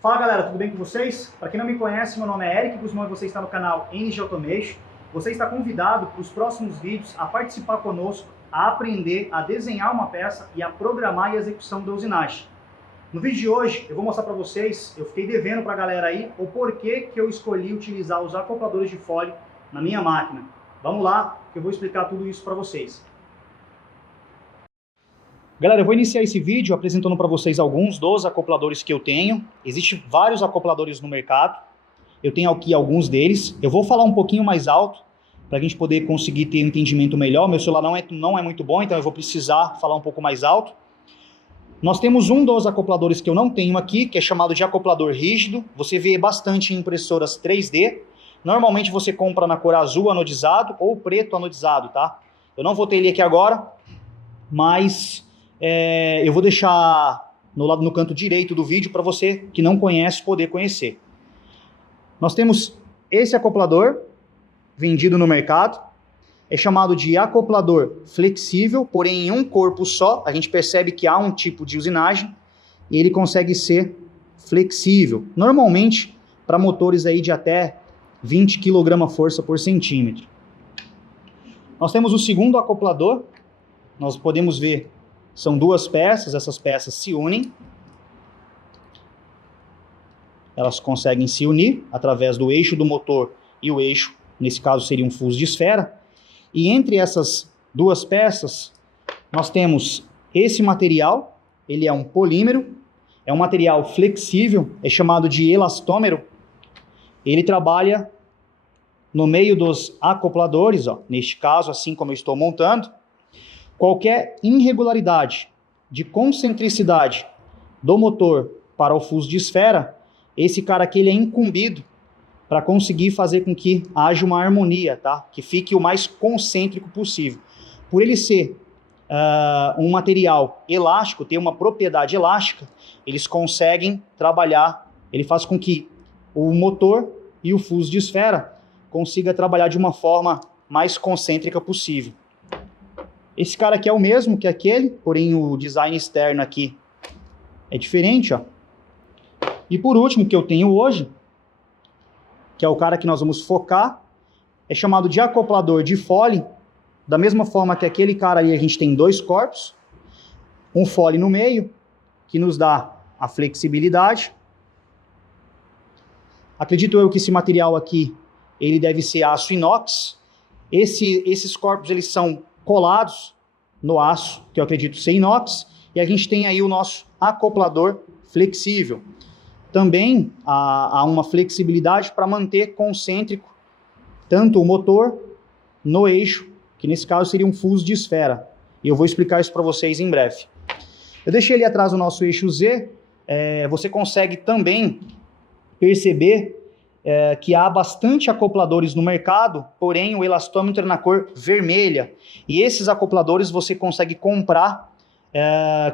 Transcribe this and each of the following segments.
Fala galera, tudo bem com vocês? Para quem não me conhece, meu nome é Eric Guzmão e você está no canal NG Automation. Você está convidado para os próximos vídeos a participar conosco, a aprender a desenhar uma peça e a programar e execução da usinagem. No vídeo de hoje eu vou mostrar para vocês, eu fiquei devendo para a galera aí, o porquê que eu escolhi utilizar os acopladores de fole na minha máquina. Vamos lá, que eu vou explicar tudo isso para vocês. Galera, eu vou iniciar esse vídeo apresentando para vocês alguns dos acopladores que eu tenho. Existem vários acopladores no mercado. Eu tenho aqui alguns deles. Eu vou falar um pouquinho mais alto para a gente poder conseguir ter um entendimento melhor. Meu celular não é muito bom, então eu vou precisar falar um pouco mais alto. Nós temos um dos acopladores que eu não tenho aqui, que é chamado de acoplador rígido. Você vê bastante em impressoras 3D. Normalmente você compra na cor azul anodizado ou preto anodizado, tá? Eu não vou ter ele aqui agora, mas eu vou deixar no canto direito do vídeo para você que não conhece poder conhecer. Nós temos esse acoplador vendido no mercado, é chamado de acoplador flexível, porém em um corpo só. A gente percebe que há um tipo de usinagem e ele consegue ser flexível, normalmente para motores aí de até 20 kg-força por centímetro. Nós temos o segundo acoplador, nós podemos ver. São duas peças, essas peças se unem. Elas conseguem se unir através do eixo do motor e o eixo, nesse caso seria um fuso de esfera. E entre essas duas peças, nós temos esse material, ele é um polímero, é um material flexível, é chamado de elastômero. Ele trabalha no meio dos acopladores, ó, neste caso, assim como eu estou montando. Qualquer irregularidade de concentricidade do motor para o fuso de esfera, esse cara aqui ele é incumbido para conseguir fazer com que haja uma harmonia, tá? Que fique o mais concêntrico possível. Por ele ser um material elástico, ter uma propriedade elástica, eles conseguem trabalhar, ele faz com que o motor e o fuso de esfera consiga trabalhar de uma forma mais concêntrica possível. Esse cara aqui é o mesmo que aquele, porém o design externo aqui é diferente, ó. E por último, que eu tenho hoje, que é o cara que nós vamos focar, é chamado de acoplador de fole. Da mesma forma que aquele cara ali, a gente tem dois corpos, um fole no meio, que nos dá a flexibilidade. Acredito eu que esse material aqui, ele deve ser aço inox. Esses corpos, eles são colados no aço, que eu acredito ser inox, e a gente tem aí o nosso acoplador flexível. Também há uma flexibilidade para manter concêntrico tanto o motor no eixo, que nesse caso seria um fuso de esfera, e eu vou explicar isso para vocês em breve. Eu deixei ali atrás o nosso eixo Z, você consegue também perceber que há bastante acopladores no mercado, porém o elastômetro é na cor vermelha. E esses acopladores você consegue comprar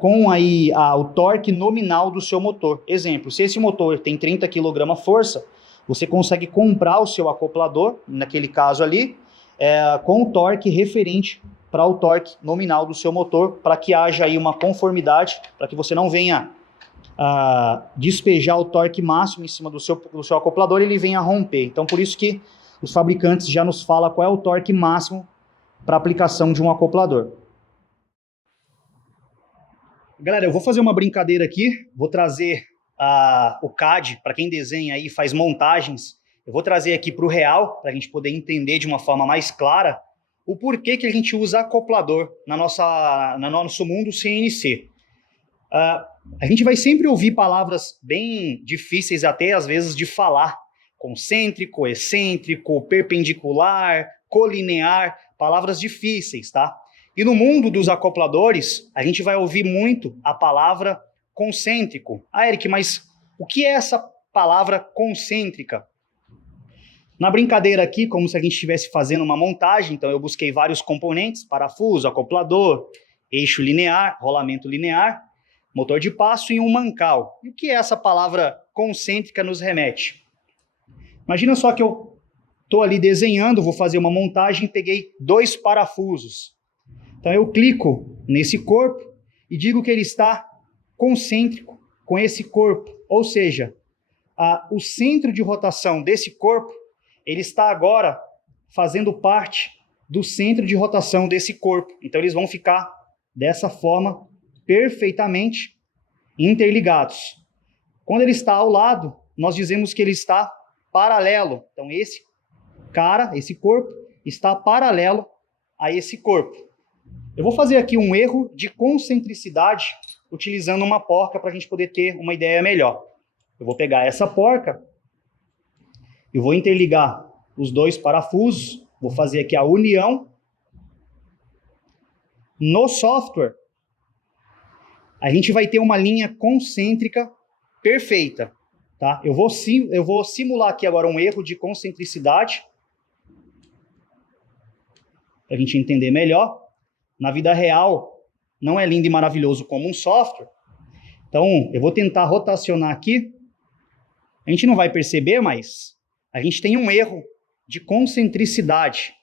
com aí o torque nominal do seu motor. Exemplo, se esse motor tem 30 kg-força, você consegue comprar o seu acoplador, naquele caso ali, com o torque referente para o torque nominal do seu motor, para que haja aí uma conformidade, para que você não venha despejar o torque máximo em cima do seu acoplador e ele venha a romper. Então, por isso que os fabricantes já nos falam qual é o torque máximo para aplicação de um acoplador. Galera, eu vou fazer uma brincadeira aqui, vou trazer o CAD, para quem desenha aí, faz montagens, eu vou trazer aqui para o real, para a gente poder entender de uma forma mais clara o porquê que a gente usa acoplador no nosso mundo CNC. A gente vai sempre ouvir palavras bem difíceis até às vezes de falar. Concêntrico, excêntrico, perpendicular, colinear, palavras difíceis, tá? E no mundo dos acopladores, a gente vai ouvir muito a palavra concêntrico. Eric, mas o que é essa palavra concêntrica? Na brincadeira aqui, como se a gente estivesse fazendo uma montagem, então eu busquei vários componentes, parafuso, acoplador, eixo linear, rolamento linear, motor de passo e um mancal. E o que essa palavra concêntrica nos remete? Imagina só que eu estou ali desenhando, vou fazer uma montagem, peguei dois parafusos. Então eu clico nesse corpo e digo que ele está concêntrico com esse corpo. Ou seja, o centro de rotação desse corpo, ele está agora fazendo parte do centro de rotação desse corpo. Então, eles vão ficar dessa forma perfeitamente interligados. Quando ele está ao lado, nós dizemos que ele está paralelo. Então, esse corpo, está paralelo a esse corpo. Eu vou fazer aqui um erro de concentricidade utilizando uma porca para a gente poder ter uma ideia melhor. Eu vou pegar essa porca, eu vou interligar os dois parafusos, vou fazer aqui a união. No software, a gente vai ter uma linha concêntrica perfeita, tá? Eu vou simular aqui agora um erro de concentricidade, para a gente entender melhor. Na vida real, não é lindo e maravilhoso como um software. Então, eu vou tentar rotacionar aqui. A gente não vai perceber, mas a gente tem um erro de concentricidade.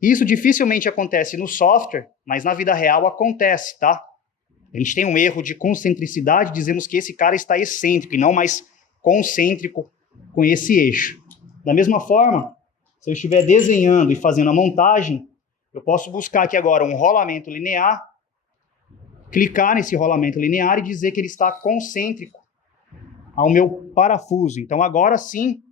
Isso dificilmente acontece no software, mas na vida real acontece, tá? A gente tem um erro de concentricidade, dizemos que esse cara está excêntrico e não mais concêntrico com esse eixo. Da mesma forma, se eu estiver desenhando e fazendo a montagem, eu posso buscar aqui agora um rolamento linear, clicar nesse rolamento linear e dizer que ele está concêntrico ao meu parafuso. Então, agora sim,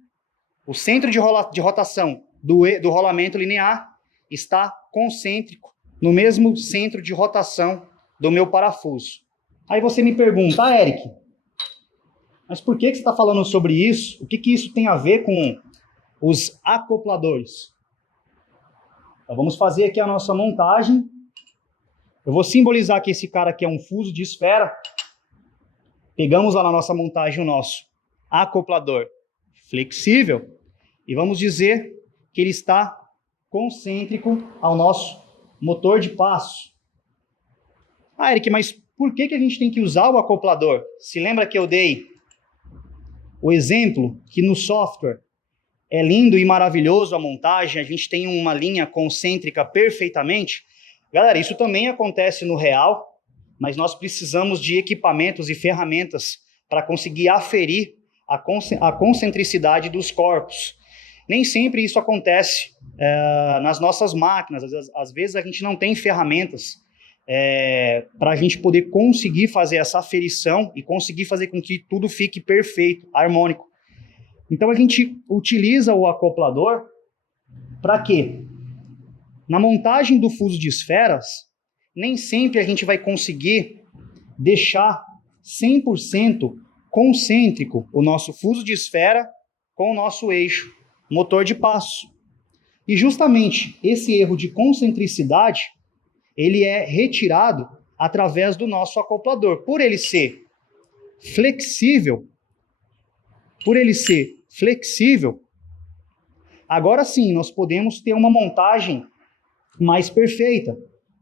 o centro de rotação do rolamento linear está concêntrico no mesmo centro de rotação do meu parafuso. Aí você me pergunta, Eric, mas por que você está falando sobre isso? O que isso tem a ver com os acopladores? Então, vamos fazer aqui a nossa montagem. Eu vou simbolizar que esse cara aqui é um fuso de esfera. Pegamos lá na nossa montagem o nosso acoplador flexível e vamos dizer que ele está concêntrico ao nosso motor de passo. Ah, Eric, mas por que a gente tem que usar o acoplador? Se lembra que eu dei o exemplo que no software é lindo e maravilhoso a montagem, a gente tem uma linha concêntrica perfeitamente. Galera, isso também acontece no real, mas nós precisamos de equipamentos e ferramentas para conseguir aferir a concentricidade dos corpos. Nem sempre isso acontece nas nossas máquinas, às vezes a gente não tem ferramentas para a gente poder conseguir fazer essa aferição e conseguir fazer com que tudo fique perfeito, harmônico. Então, a gente utiliza o acoplador para quê? Na montagem do fuso de esferas, nem sempre a gente vai conseguir deixar 100% concêntrico o nosso fuso de esfera com o nosso eixo motor de passo. E justamente esse erro de concentricidade, ele é retirado através do nosso acoplador. Por ele ser flexível, agora sim nós podemos ter uma montagem mais perfeita.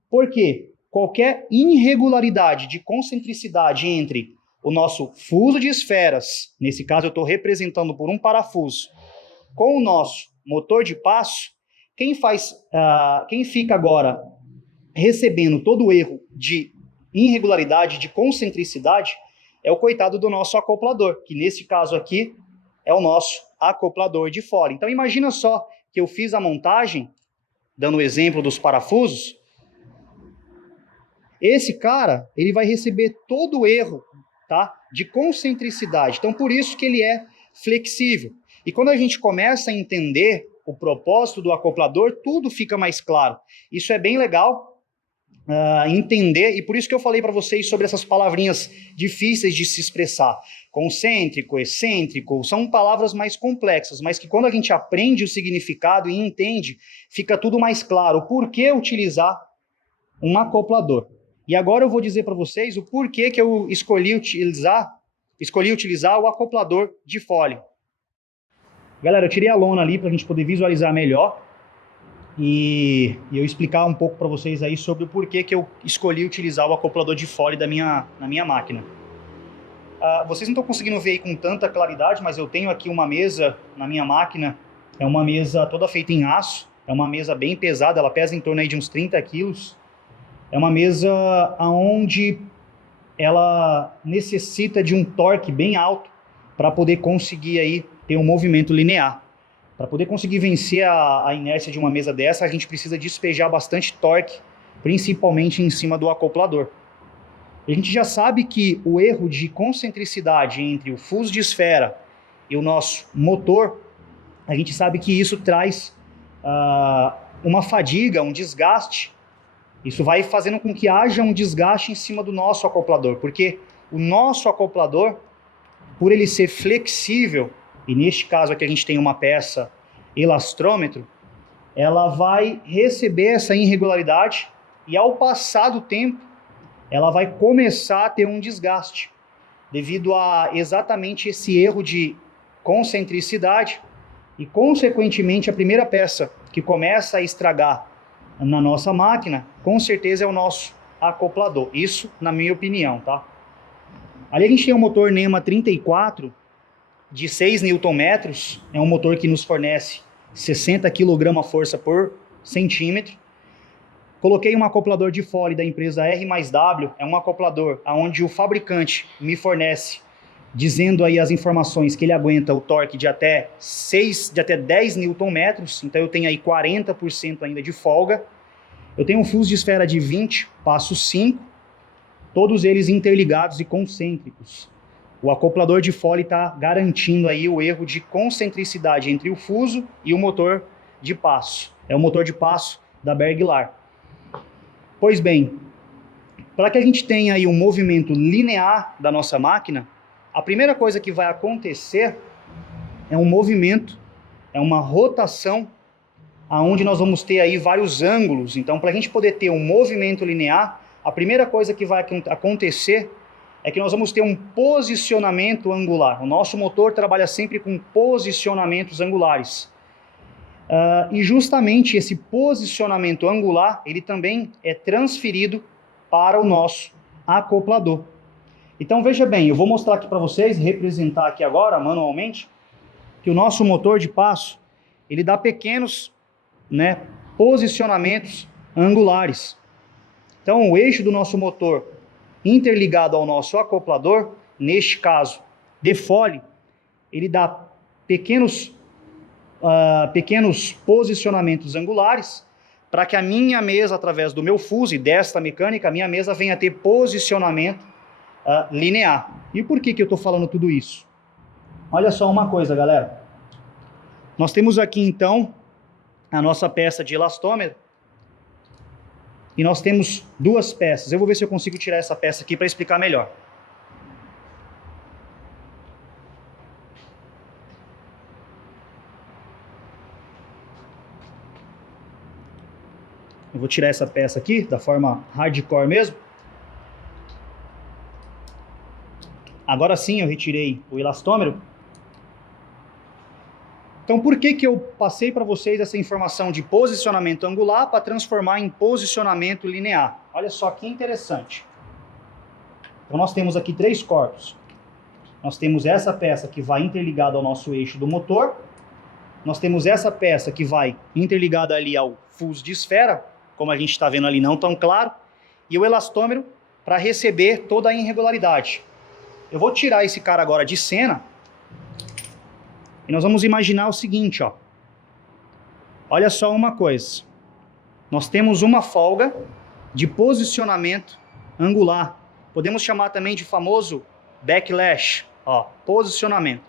Por quê? Qualquer irregularidade de concentricidade entre o nosso fuso de esferas, nesse caso eu estou representando por um parafuso, com o nosso motor de passo, quem fica agora recebendo todo o erro de irregularidade, de concentricidade, é o coitado do nosso acoplador, que nesse caso aqui é o nosso acoplador de fora. Então imagina só que eu fiz a montagem, dando o exemplo dos parafusos, esse cara, ele vai receber todo o erro, tá, de concentricidade. Então por isso que ele é flexível. E quando a gente começa a entender o propósito do acoplador, tudo fica mais claro. Isso é bem legal entender, e por isso que eu falei para vocês sobre essas palavrinhas difíceis de se expressar. Concêntrico, excêntrico, são palavras mais complexas, mas que quando a gente aprende o significado e entende, fica tudo mais claro. Por que utilizar um acoplador? E agora eu vou dizer para vocês o porquê que eu escolhi utilizar o acoplador de Fole. Galera, eu tirei a lona ali para a gente poder visualizar melhor e eu explicar um pouco para vocês aí sobre o porquê que eu escolhi utilizar o acoplador de Fole na minha máquina. Vocês não estão conseguindo ver aí com tanta claridade, mas eu tenho aqui uma mesa na minha máquina, é uma mesa toda feita em aço, é uma mesa bem pesada, ela pesa em torno aí de uns 30 quilos. É uma mesa onde ela necessita de um torque bem alto para poder conseguir aí ter um movimento linear. Para poder conseguir vencer a inércia de uma mesa dessa, a gente precisa despejar bastante torque, principalmente em cima do acoplador. A gente já sabe que o erro de concentricidade entre o fuso de esfera e o nosso motor, a gente sabe que isso traz uma fadiga, um desgaste. Isso vai fazendo com que haja um desgaste em cima do nosso acoplador, porque o nosso acoplador, por ele ser flexível, e neste caso aqui a gente tem uma peça elastrômetro, ela vai receber essa irregularidade e ao passar do tempo, ela vai começar a ter um desgaste, devido a exatamente esse erro de concentricidade e, consequentemente, a primeira peça que começa a estragar na nossa máquina, com certeza é o nosso acoplador. Isso, na minha opinião, tá? Ali a gente tem um motor NEMA 34 de 6 Nm, é um motor que nos fornece 60 kgf por centímetro. Coloquei um acoplador de fole da empresa R+W, é um acoplador onde o fabricante me fornece, dizendo aí as informações que ele aguenta o torque de até 10 Nm, então eu tenho aí 40% ainda de folga. Eu tenho um fuso de esfera de 20, passo 5, todos eles interligados e concêntricos. O acoplador de fole está garantindo aí o erro de concentricidade entre o fuso e o motor de passo. É o motor de passo da Berglar. Pois bem, para que a gente tenha aí um movimento linear da nossa máquina, a primeira coisa que vai acontecer é um movimento, é uma rotação, aonde nós vamos ter aí vários ângulos. Então, para a gente poder ter um movimento linear, a primeira coisa que vai acontecer é que nós vamos ter um posicionamento angular. O nosso motor trabalha sempre com posicionamentos angulares. E justamente esse posicionamento angular, ele também é transferido para o nosso acoplador. Então veja bem, eu vou mostrar aqui para vocês, representar aqui agora manualmente, que o nosso motor de passo, ele dá pequenos, posicionamentos angulares. Então o eixo do nosso motor interligado ao nosso acoplador, neste caso de fole, ele dá pequenos posicionamentos angulares para que a minha mesa, através do meu fuso e desta mecânica, a minha mesa venha a ter posicionamento linear. E por que eu estou falando tudo isso? Olha só uma coisa, galera. Nós temos aqui, então, a nossa peça de elastômetro e nós temos duas peças. Eu vou ver se eu consigo tirar essa peça aqui para explicar melhor. Eu vou tirar essa peça aqui, da forma hardcore mesmo. Agora sim eu retirei o elastômetro. Então por que eu passei para vocês essa informação de posicionamento angular para transformar em posicionamento linear? Olha só que interessante. Então nós temos aqui três corpos. Nós temos essa peça que vai interligada ao nosso eixo do motor. Nós temos essa peça que vai interligada ali ao fuso de esfera, como a gente está vendo ali não tão claro, e o elastômetro para receber toda a irregularidade. Eu vou tirar esse cara agora de cena e nós vamos imaginar o seguinte, ó. Olha só uma coisa. Nós temos uma folga de posicionamento angular. Podemos chamar também de famoso backlash, ó, posicionamento.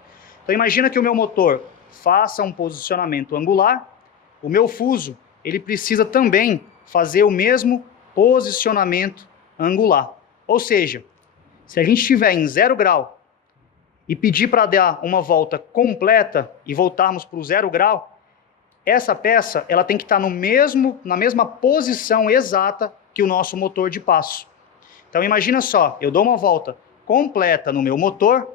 Então imagina que o meu motor faça um posicionamento angular, o meu fuso, ele precisa também fazer o mesmo posicionamento angular. Ou seja, se a gente estiver em 0 grau e pedir para dar uma volta completa e voltarmos para o 0 grau, essa peça ela tem que estar na mesma posição exata que o nosso motor de passo. Então imagina só, eu dou uma volta completa no meu motor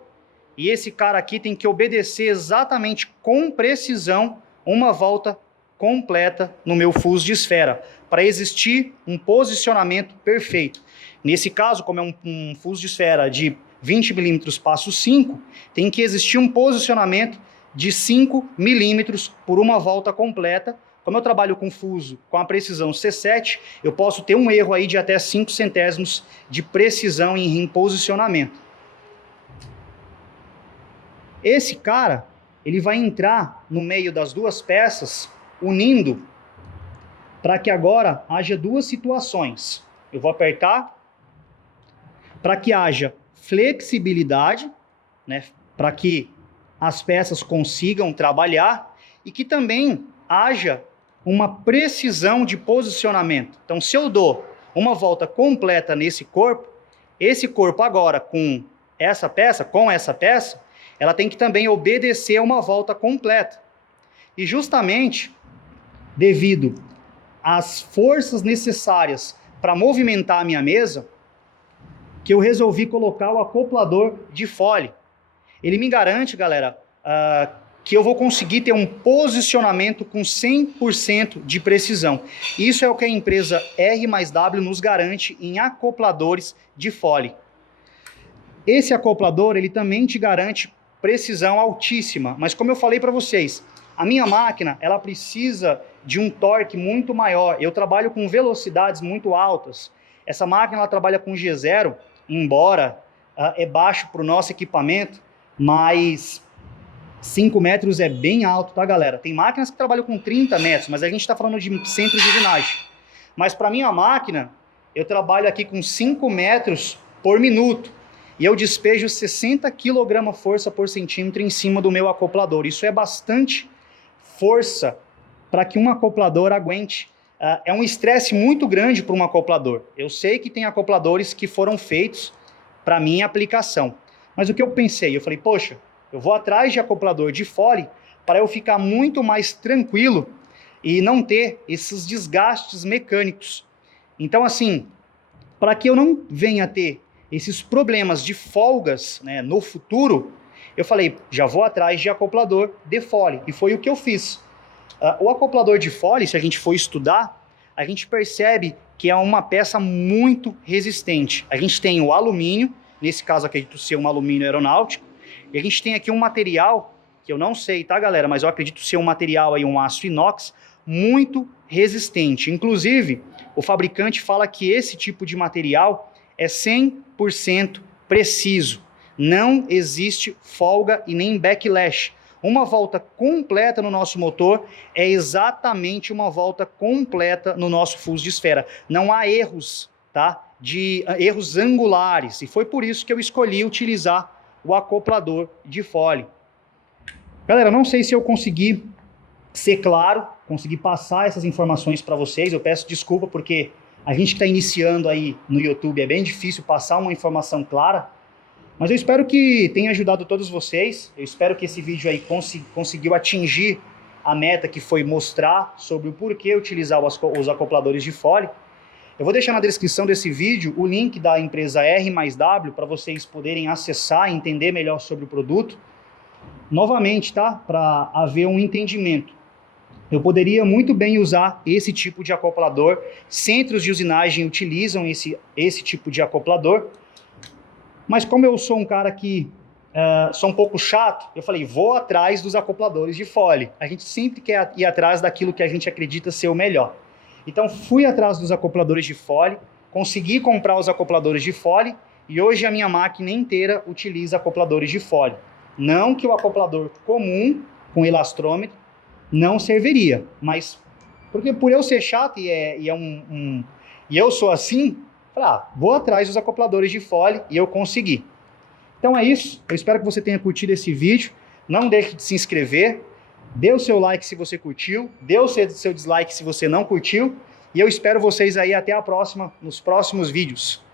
e esse cara aqui tem que obedecer exatamente com precisão uma volta completa no meu fuso de esfera, para existir um posicionamento perfeito. Nesse caso, como é um fuso de esfera de 20 milímetros passo 5, tem que existir um posicionamento de 5 milímetros por uma volta completa. Como eu trabalho com fuso com a precisão C7, eu posso ter um erro aí de até 5 centésimos de precisão em posicionamento. Esse cara, ele vai entrar no meio das duas peças, unindo, para que agora haja duas situações. Eu vou apertar, para que haja flexibilidade, né, para que as peças consigam trabalhar e que também haja uma precisão de posicionamento. Então, se eu dou uma volta completa nesse corpo, esse corpo agora com essa peça, ela tem que também obedecer a uma volta completa. E justamente devido às forças necessárias para movimentar a minha mesa, que eu resolvi colocar o acoplador de fole. Ele me garante, galera, que eu vou conseguir ter um posicionamento com 100% de precisão. Isso é o que a empresa R+W nos garante em acopladores de fole. Esse acoplador, ele também te garante precisão altíssima, mas como eu falei para vocês, a minha máquina, ela precisa de um torque muito maior. Eu trabalho com velocidades muito altas. Essa máquina, ela trabalha com G0, embora é baixo para o nosso equipamento, mas 5 metros é bem alto, tá, galera? Tem máquinas que trabalham com 30 metros, mas a gente está falando de centro de usinagem. Mas para minha máquina, eu trabalho aqui com 5 metros por minuto. E eu despejo 60 kg força por centímetro em cima do meu acoplador. Isso é bastante força para que um acoplador aguente. É um estresse muito grande para um acoplador. Eu sei que tem acopladores que foram feitos para minha aplicação. Mas o que eu pensei? Eu falei, poxa, eu vou atrás de acoplador de fole para eu ficar muito mais tranquilo e não ter esses desgastes mecânicos. Então, assim, para que eu não venha a ter esses problemas de folgas, né, no futuro, eu falei, já vou atrás de acoplador de fole. E foi o que eu fiz. O acoplador de fole, se a gente for estudar, a gente percebe que é uma peça muito resistente. A gente tem o alumínio, nesse caso acredito ser um alumínio aeronáutico, e a gente tem aqui um material, que eu não sei, tá, galera, mas eu acredito ser um material aí, um aço inox, muito resistente. Inclusive, o fabricante fala que esse tipo de material é 100% preciso. Não existe folga e nem backlash. Uma volta completa no nosso motor é exatamente uma volta completa no nosso fuso de esfera. Não há erros, tá? De erros angulares. E foi por isso que eu escolhi utilizar o acoplador de fole. Galera, não sei se eu consegui ser claro, consegui passar essas informações para vocês. Eu peço desculpa porque a gente que está iniciando aí no YouTube é bem difícil passar uma informação clara. Mas eu espero que tenha ajudado todos vocês. Eu espero que esse vídeo aí conseguiu atingir a meta que foi mostrar sobre o porquê utilizar os acopladores de fole. Eu vou deixar na descrição desse vídeo o link da empresa R+W para vocês poderem acessar e entender melhor sobre o produto. Novamente, tá? Para haver um entendimento. Eu poderia muito bem usar esse tipo de acoplador. Centros de usinagem utilizam esse tipo de acoplador. Mas como eu sou um cara que sou um pouco chato, eu falei, vou atrás dos acopladores de fole. A gente sempre quer ir atrás daquilo que a gente acredita ser o melhor. Então fui atrás dos acopladores de fole, consegui comprar os acopladores de fole e hoje a minha máquina inteira utiliza acopladores de fole. Não que o acoplador comum com elastrômetro não serviria, mas porque por eu ser chato e eu sou assim, vou atrás dos acopladores de fole e eu consegui. Então é isso, eu espero que você tenha curtido esse vídeo. Não deixe de se inscrever, dê o seu like se você curtiu, dê o seu dislike se você não curtiu. E eu espero vocês aí até a próxima, nos próximos vídeos.